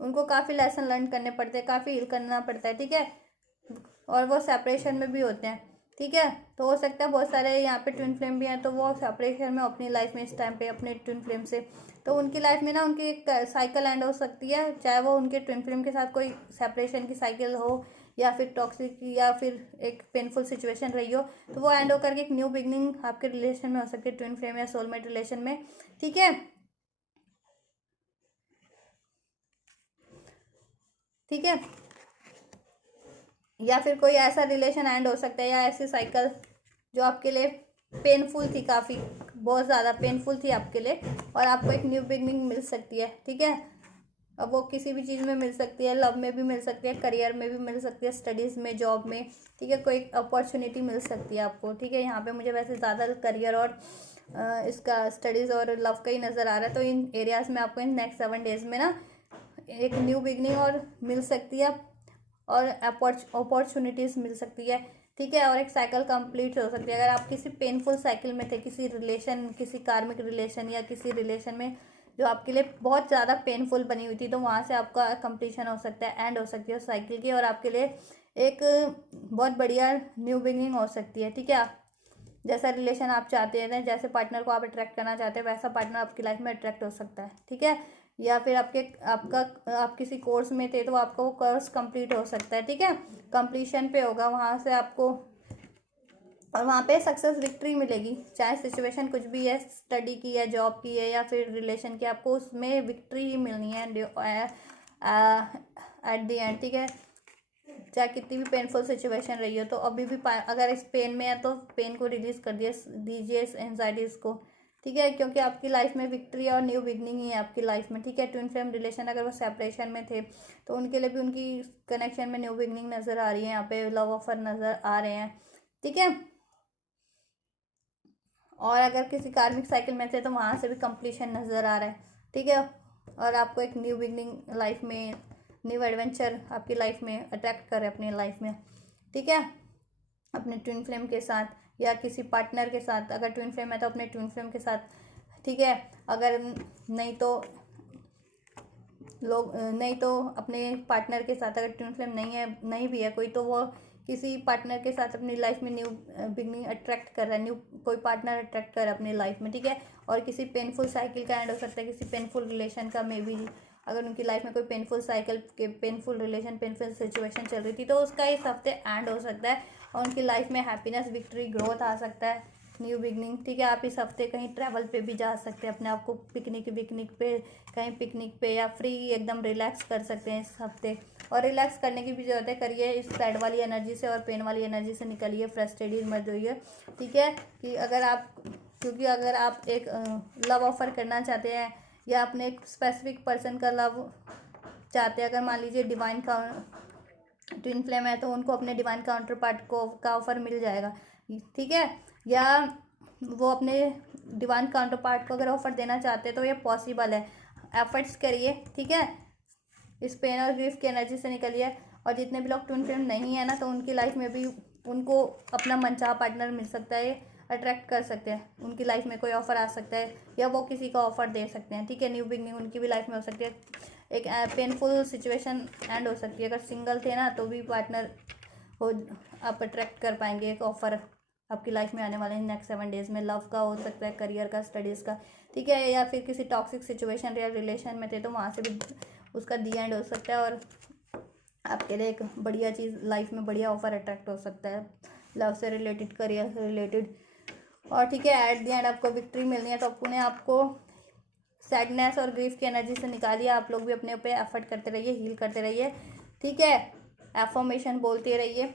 उनको काफ़ी लेसन लर्न करने पड़ते हैं, काफ़ी हील करना पड़ता है, ठीक है, और वो सेपरेशन में भी होते हैं, ठीक है। तो हो सकता है बहुत सारे यहाँ पे ट्विन फ्लेम भी हैं, तो वो सेपरेशन में अपनी लाइफ में इस टाइम पे अपने ट्विन फ्लेम से, तो उनकी लाइफ में ना उनकी एक साइकिल एंड हो सकती है, चाहे वो उनके ट्विन फ्लेम के साथ कोई सेपरेशन की साइकिल हो, या फिर टॉक्सिक, या फिर एक पेनफुल सिचुएशन रही हो, तो वो एंड होकर के एक न्यू बिगनिंग आपके रिलेशन में हो सकती है, ट्विन फ्लेम या सोलमेट रिलेशन में, ठीक है, ठीक है। या फिर कोई ऐसा रिलेशन एंड हो सकता है, या ऐसी साइकिल जो आपके लिए पेनफुल थी, काफ़ी बहुत ज़्यादा पेनफुल थी आपके लिए, और आपको एक न्यू बिगनिंग मिल सकती है, ठीक है। अब वो किसी भी चीज़ में मिल सकती है, लव में भी मिल सकती है, करियर में भी मिल सकती है, स्टडीज़ में, जॉब में, ठीक है, कोई अपॉर्चुनिटी मिल सकती है आपको, ठीक है। यहाँ पे मुझे वैसे ज़्यादा करियर और इसका स्टडीज़ और लव का ही नज़र आ रहा है, तो इन एरियाज़ में आपको इन नेक्स्ट 7 डेज़ में ना एक न्यू बिगनिंग और मिल सकती है, और अपॉर्चुनिटीज़ मिल सकती है, ठीक है, और एक साइकिल कंप्लीट हो सकती है। अगर आप किसी पेनफुल साइकिल में थे, किसी रिलेशन, किसी कार्मिक रिलेशन, या किसी रिलेशन में जो आपके लिए बहुत ज़्यादा पेनफुल बनी हुई थी, तो वहाँ से आपका कंप्लीशन हो सकता है, एंड हो सकती है उस साइकिल की, और आपके लिए एक बहुत बढ़िया न्यू बिगनिंग हो सकती है, ठीक है। जैसा रिलेशन आप चाहते हैं, जैसे पार्टनर को आप अट्रैक्ट करना चाहते हैं, वैसा पार्टनर आपकी लाइफ में अट्रैक्ट हो सकता है, ठीक है। या फिर आप किसी कोर्स में थे, तो आपका वो कोर्स कंप्लीट हो सकता है, ठीक है, कंप्लीशन पे होगा वहाँ से आपको, और वहाँ पे सक्सेस, विक्ट्री मिलेगी, चाहे सिचुएशन कुछ भी है, स्टडी की है, जॉब की है, या फिर रिलेशन की, आपको उसमें विक्ट्री ही मिलनी है एट द एंड, ठीक है। चाहे कितनी भी पेनफुल सिचुएशन रही हो, तो अभी भी अगर इस पेन में है तो पेन को रिलीज कर दीजिए इस एंजाइटीज़ को, ठीक है, क्योंकि आपकी लाइफ में विक्ट्री और न्यू बिगनिंग ही है आपकी लाइफ में, ठीक है। ट्विन फ्लेम रिलेशन अगर वो सेपरेशन में थे, तो उनके लिए भी उनकी कनेक्शन में न्यू बिगनिंग नज़र आ रही है, यहाँ पे लव ऑफर नज़र आ रहे हैं, ठीक है। और अगर किसी कार्मिक साइकिल में थे, तो वहाँ से भी कंप्लीशन नज़र आ रहा है, ठीक है, और आपको एक न्यू बिगनिंग लाइफ में, न्यू एडवेंचर आपकी लाइफ में अट्रैक्ट करे अपनी लाइफ में, ठीक है, अपने ट्विन फ्लेम के साथ, या किसी पार्टनर के साथ। अगर ट्विन फ्लेम है तो अपने ट्विन फ्लेम के साथ, ठीक है। अगर नहीं तो अपने पार्टनर के साथ। अगर ट्विन फ्लेम नहीं भी है कोई, तो वो किसी पार्टनर के साथ अपनी लाइफ में न्यू बिगनिंग अट्रैक्ट कर रहा है, न्यू कोई पार्टनर अट्रैक्ट कर रहा है अपनी लाइफ में, ठीक है। और किसी पेनफुल साइकिल का एंड हो सकता है, किसी पेनफुल रिलेशन का, मे बी अगर उनकी लाइफ में कोई पेनफुल साइकिल के पेनफुल रिलेशन, पेनफुल सिचुएशन चल रही थी, तो उसका इस हफ्ते एंड हो सकता है, और उनकी लाइफ में हैप्पीनेस, विक्ट्री, ग्रोथ आ सकता है, न्यू बिगनिंग, ठीक है। आप इस हफ्ते कहीं ट्रैवल पे भी जा सकते हैं, अपने आप को पिकनिक पे, कहीं पिकनिक पे या फ्री एकदम रिलैक्स कर सकते हैं इस हफ्ते। और रिलैक्स करने की भी ज़रूरत है, करिए इस सैड वाली एनर्जी से और पेन वाली एनर्जी से निकलिए, फ्रस्ट्रेटेड मत होइए, ठीक है। कि अगर आप, क्योंकि अगर आप एक लव ऑफर करना चाहते हैं या अपने एक स्पेसिफिक पर्सन का लव चाहते हैं, अगर मान लीजिए डिवाइन का ट्विन फ्लेम है तो उनको अपने डिवाइन काउंटर पार्ट को का ऑफर मिल जाएगा, ठीक है। या वो अपने डिवाइन काउंटर पार्ट को अगर ऑफर देना चाहते हैं तो ये पॉसिबल है। एफर्ट्स करिए, ठीक है। इस पेन और ग्रीफ की एनर्जी से निकलिए। और जितने भी लोग ट्विन फ्लेम नहीं है ना, तो उनकी लाइफ में भी उनको अपना मनचाहा पार्टनर मिल सकता है, अट्रैक्ट कर सकते हैं, उनकी लाइफ में कोई ऑफर आ सकता है या वो किसी का ऑफर दे सकते हैं, ठीक है। न्यू बिगनिंग उनकी भी लाइफ में हो सकती है, एक पेनफुल सिचुएशन एंड हो सकती है। अगर सिंगल थे ना तो भी पार्टनर हो, आप अट्रैक्ट कर पाएंगे, एक ऑफर आपकी लाइफ में आने वाले हैं नेक्स्ट 7 डेज में। लव का हो सकता है, करियर का, स्टडीज़ का, ठीक है। या फिर किसी टॉक्सिक सिचुएशन या रिलेशन में थे तो वहाँ से भी उसका दी एंड हो सकता है और आपके लिए एक बढ़िया चीज़ लाइफ में, बढ़िया ऑफर अट्रैक्ट हो सकता है लव से रिलेटेड, करियर से रिलेटेड। और ठीक है, एट दी एंड आपको विक्ट्री मिलनी है तो अपने आपको सैडनेस और ग्रीफ की एनर्जी से निकालिए। आप लोग भी अपने ऊपर एफर्ट करते रहिए, हील करते रहिए, ठीक है। एफर्मेशन बोलते रहिए,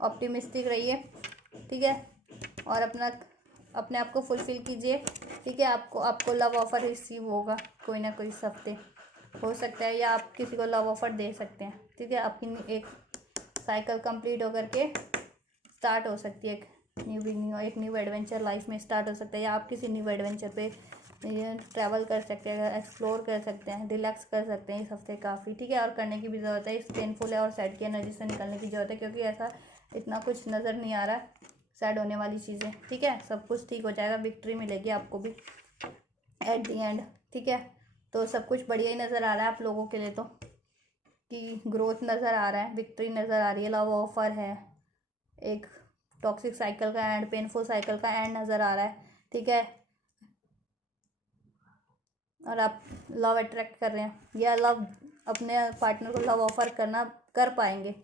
ऑप्टिमिस्टिक रहिए, ठीक है। और अपने आप को फुलफिल कीजिए, ठीक है। आपको लव ऑफर रिसीव होगा कोई ना कोई इस हफ्ते, हो सकता है, या आप किसी को लव ऑफर दे सकते हैं, ठीक है। आपकी एक साइकिल कंप्लीट होकर के स्टार्ट हो सकती है, एक न्यू बिगनिंग और एक न्यू एडवेंचर लाइफ में स्टार्ट हो सकता है। या आप किसी न्यू एडवेंचर पे ट्रैवल कर सकते हैं, एक्सप्लोर कर सकते हैं, रिलैक्स कर सकते हैं इस हफ्ते काफ़ी, ठीक है। और करने की भी ज़रूरत है, इस पेनफुल है और सैड की एनर्जी से निकलने की ज़रूरत है, क्योंकि ऐसा इतना कुछ नज़र नहीं आ रहा सैड होने वाली चीज़ें, ठीक है। सब कुछ ठीक हो जाएगा, विक्ट्री मिलेगी आपको भी एट दी एंड, ठीक है। तो सब कुछ बढ़िया ही नज़र आ रहा है आप लोगों के लिए, तो कि ग्रोथ नज़र आ रहा है, विक्ट्री नज़र आ रही है, लव ऑफर है, एक टॉक्सिक साइकिल का एंड, पेनफुल साइकिल का एंड नज़र आ रहा है, ठीक है। और आप लव अट्रैक्ट कर रहे हैं या लव अपने पार्टनर को लव ऑफर कर पाएंगे,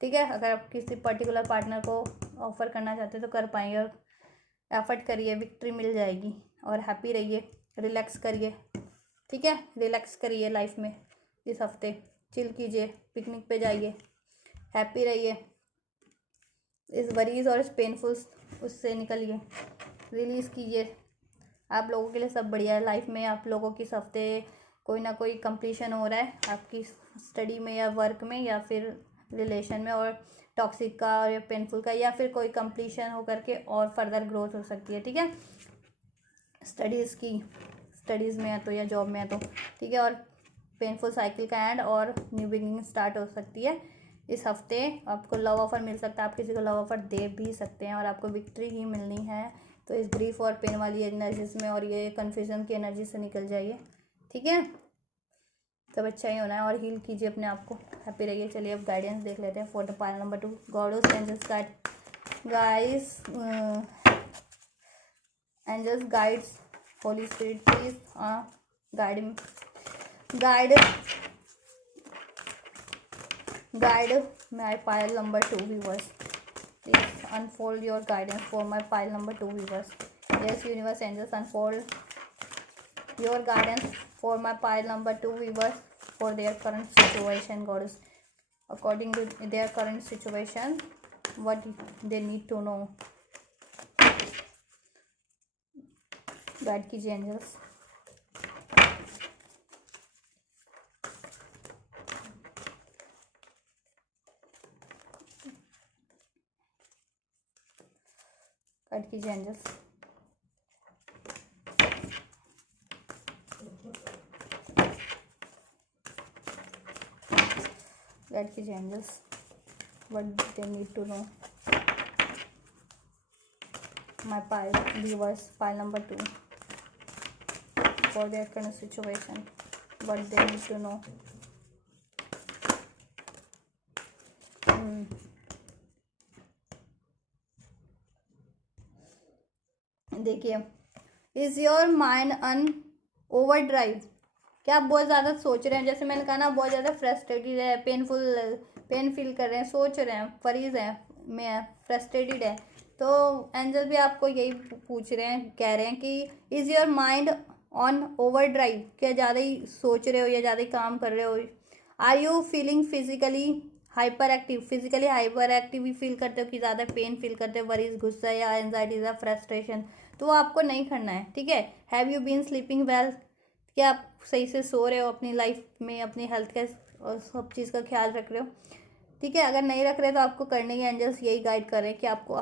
ठीक है। अगर आप किसी पर्टिकुलर पार्टनर को ऑफर करना चाहते हैं तो कर पाएंगे। और एफर्ट करिए, विक्ट्री मिल जाएगी। और हैप्पी रहिए, रिलैक्स करिए, ठीक है। रिलैक्स करिए लाइफ में इस हफ्ते, चिल कीजिए, पिकनिक पे जाइए, हैप्पी रहिए, इस वरीज और इस पेनफुल उससे निकलिए, रिलीज़ कीजिए। आप लोगों के लिए सब बढ़िया है लाइफ में। आप लोगों की इस हफ्ते कोई ना कोई कंप्लीशन हो रहा है आपकी स्टडी में या वर्क में या फिर रिलेशन में, और टॉक्सिक का और या पेनफुल का, या फिर कोई कंप्लीशन हो करके और फर्दर ग्रोथ हो सकती है, ठीक है। स्टडीज़ में है तो या जॉब में है तो, ठीक है। और पेनफुल साइकिल का एंड और न्यू बिगिनिंग स्टार्ट हो सकती है इस हफ्ते। आपको लव ऑफर मिल सकता है, आप किसी को लव ऑफर दे भी सकते हैं और आपको विक्ट्री ही मिलनी है। तो इस ग्रीफ और पेन वाली एनर्जीज में और ये कन्फ्यूजन की एनर्जी से निकल जाइए, ठीक है। सब अच्छा ही होना है और हील कीजिए अपने आप को, हैप्पी रहिए। चलिए अब गाइडेंस देख लेते हैं for the pile number 2। God's angels guide, guys, angels guides, holy spirit please guide guide my pile number 2 viewers. Please unfold your guidance for my pile number 2 viewers. Yes, universe angels, unfold your guidance for my pile number 2 viewers for their current situation, goddess. According to their current situation, what they need to know. Guide कीजिए angels. Guide कीजिए angels. Guide कीजिए angels. What they need to know. My pile viewers, pile number 2, for their current situation, what they need to know. देखिए, is your mind on overdrive? क्या आप बहुत ज़्यादा सोच रहे हैं? जैसे मैंने कहा ना, बहुत ज़्यादा फ्रस्ट्रेटेड है, पेन फील कर रहे हैं, सोच रहे हैं, फरीज है में फ्रस्ट्रेटेड है, तो एंजल भी आपको यही पूछ रहे हैं, कह रहे हैं कि is your mind on over drive, क्या ज़्यादा ही सोच रहे हो या ज़्यादा ही काम कर रहे हो? Are you feeling physically hyperactive, physically hyperactive ही फील करते हो कि ज़्यादा पेन फील करते हो, वरीज, गुस्सा या एनजाइटीज या फ्रस्ट्रेशन, तो वो आपको नहीं करना है, ठीक है। Have you been sleeping well, क्या आप सही से सो रहे हो, अपनी लाइफ में अपनी हेल्थ का और सब चीज़ का ख्याल रख रहे हो, ठीक है। अगर नहीं रख रहे तो आपको करने के एंजल्स यही गाइड कर रहे हैं कि आपको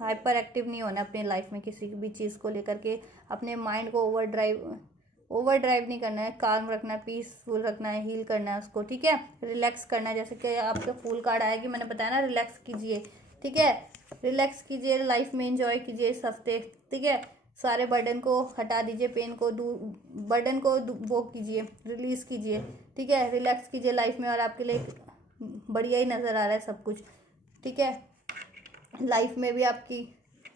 हाइपर एक्टिव नहीं होना अपनी लाइफ में किसी भी चीज़ को लेकर के, अपने माइंड को ओवर ड्राइव नहीं करना है, काम रखना है, पीसफुल रखना है, हील करना है उसको, ठीक है। रिलैक्स करना है, जैसे कि आपका फूल कार्ड आया कि मैंने बताया ना, रिलैक्स कीजिए, ठीक है। रिलैक्स कीजिए, लाइफ में एंजॉय कीजिए इस हफ्ते, ठीक है। सारे बर्डन को हटा दीजिए, पेन को बर्डन को वो कीजिए, रिलीज कीजिए, ठीक है। रिलैक्स कीजिए लाइफ में, और आपके लिए बढ़िया ही नज़र आ रहा है सब कुछ, ठीक है। लाइफ में भी आपकी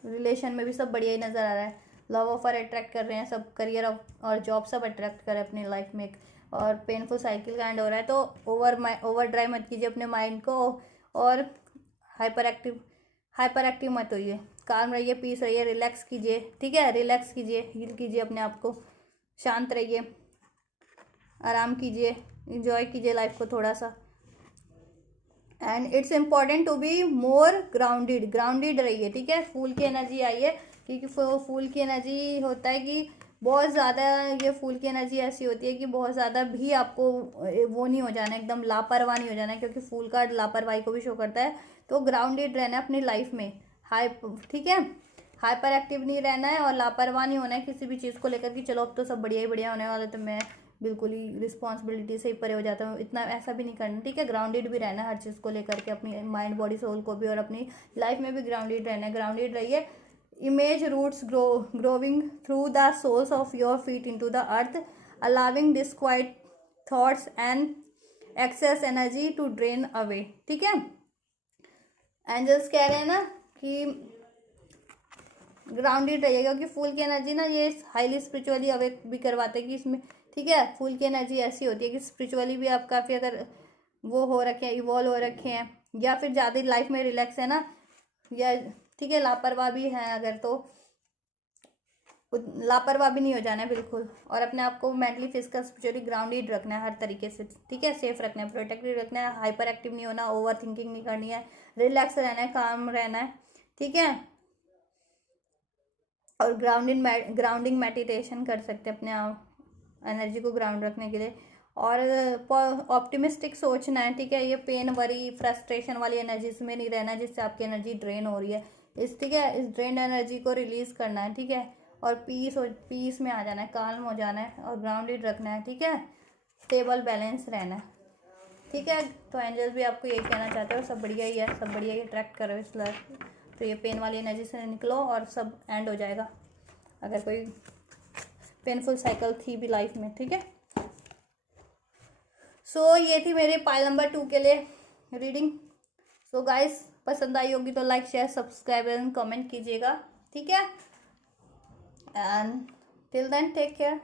रिलेशन में भी सब बढ़िया ही नज़र आ रहा है। लव ऑफर अट्रैक्ट कर रहे हैं सब, करियर और जॉब सब अट्रैक्ट कर रहे हैं अपनी लाइफ में, और पेनफुल साइकिल का एंड हो रहा है। तो ओवर ड्राइव मत कीजिए अपने माइंड को, और हाइपर एक्टिव मत होइए, काम रहिए, पीस रहिए, रिलैक्स कीजिए, ठीक है। रिलैक्स कीजिए, हील कीजिए अपने आप को, शांत रहिए, आराम कीजिए, इंजॉय कीजिए लाइफ को थोड़ा सा। And it's important to be more grounded रहिए, ठीक है। फूल की एनर्जी आई है, क्योंकि फूल की एनर्जी होता है कि बहुत ज़्यादा, ये फूल की एनर्जी ऐसी होती है कि बहुत ज़्यादा भी आपको वो नहीं हो जाना, एकदम लापरवाह नहीं हो जाना, क्योंकि फूल का लापरवाही को भी शो करता है। तो ग्राउंडेड रहना है अपनी लाइफ में, ठीक है। हाइपर एक्टिव नहीं रहना है और लापरवाह नहीं होना है किसी भी चीज़ को लेकर कि चलो अब तो सब बढ़िया ही बढ़िया होने वाला, तो मैं बिल्कुल ही रिस्पॉन्सिबिलिटी से ही परे हो जाता हूँ, इतना ऐसा भी नहीं करना, ठीक है। ग्राउंडेड भी रहना है हर चीज़ को लेकर के, अपनी माइंड बॉडी सोल को भी, और अपनी लाइफ में भी ग्राउंडेड रहना है। ग्राउंडेड रहिए। Image roots growing through the soles of your feet into the earth, allowing disquiet thoughts and excess energy to drain away, ठीक है। एंजल्स कह रहे हैं ना कि ग्राउंडेड रहिए, क्योंकि फूल की एनर्जी ना ये हाईली स्पिरिचुअली अवेक भी करवाते हैं कि इसमें, ठीक है। फूल की एनर्जी ऐसी होती है कि स्पिरिचुअली भी आप काफ़ी अगर वो हो रखे हैं, इवॉल्व हो रखे हैं, या फिर ज़्यादा लाइफ में रिलैक्स है ना, या ठीक है लापरवाह भी हैं अगर, तो लापरवाह भी नहीं हो जाना है बिल्कुल, और अपने आप को मेंटली फिजिकल स्पिरिचुअली ग्राउंडेड रखना है हर तरीके से, ठीक है। सेफ रखना है, प्रोटेक्टेड रखना है, हाइपर एक्टिव नहीं होना, ओवर थिंकिंग नहीं करनी है, रिलैक्स रहना है, काम रहना है, ठीक है। और ग्राउंडिंग मेडिटेशन कर सकते हैं अपने आप एनर्जी को ग्राउंड रखने के लिए, और ऑप्टिमिस्टिक सोचना है, ठीक है। ये पेन, वरी, फ्रस्ट्रेशन वाली एनर्जी में नहीं रहना जिससे आपकी एनर्जी ड्रेन हो रही है, ठीक है। इस ड्रेन एनर्जी को रिलीज करना है, ठीक है। और पीस में आ जाना है, काल्म हो जाना है, और ग्राउंडेड रखना है, ठीक है। स्टेबल बैलेंस रहना है, ठीक है। तो एंजल्स भी आपको यही कहना चाहते हो, सब बढ़िया ही है, सब बढ़िया ही अट्रैक्ट करो इस लाइफ, तो ये पेन वाली एनर्जी से निकलो और सब एंड हो जाएगा, अगर कोई पेनफुल साइकिल थी भी लाइफ में, ठीक है। सो ये थी मेरे पाइल नंबर 2 के लिए रीडिंग। सो गाइस, पसंद आई होगी तो like, share, subscribe and comment कीजिएगा, ठीक है। And till then take care.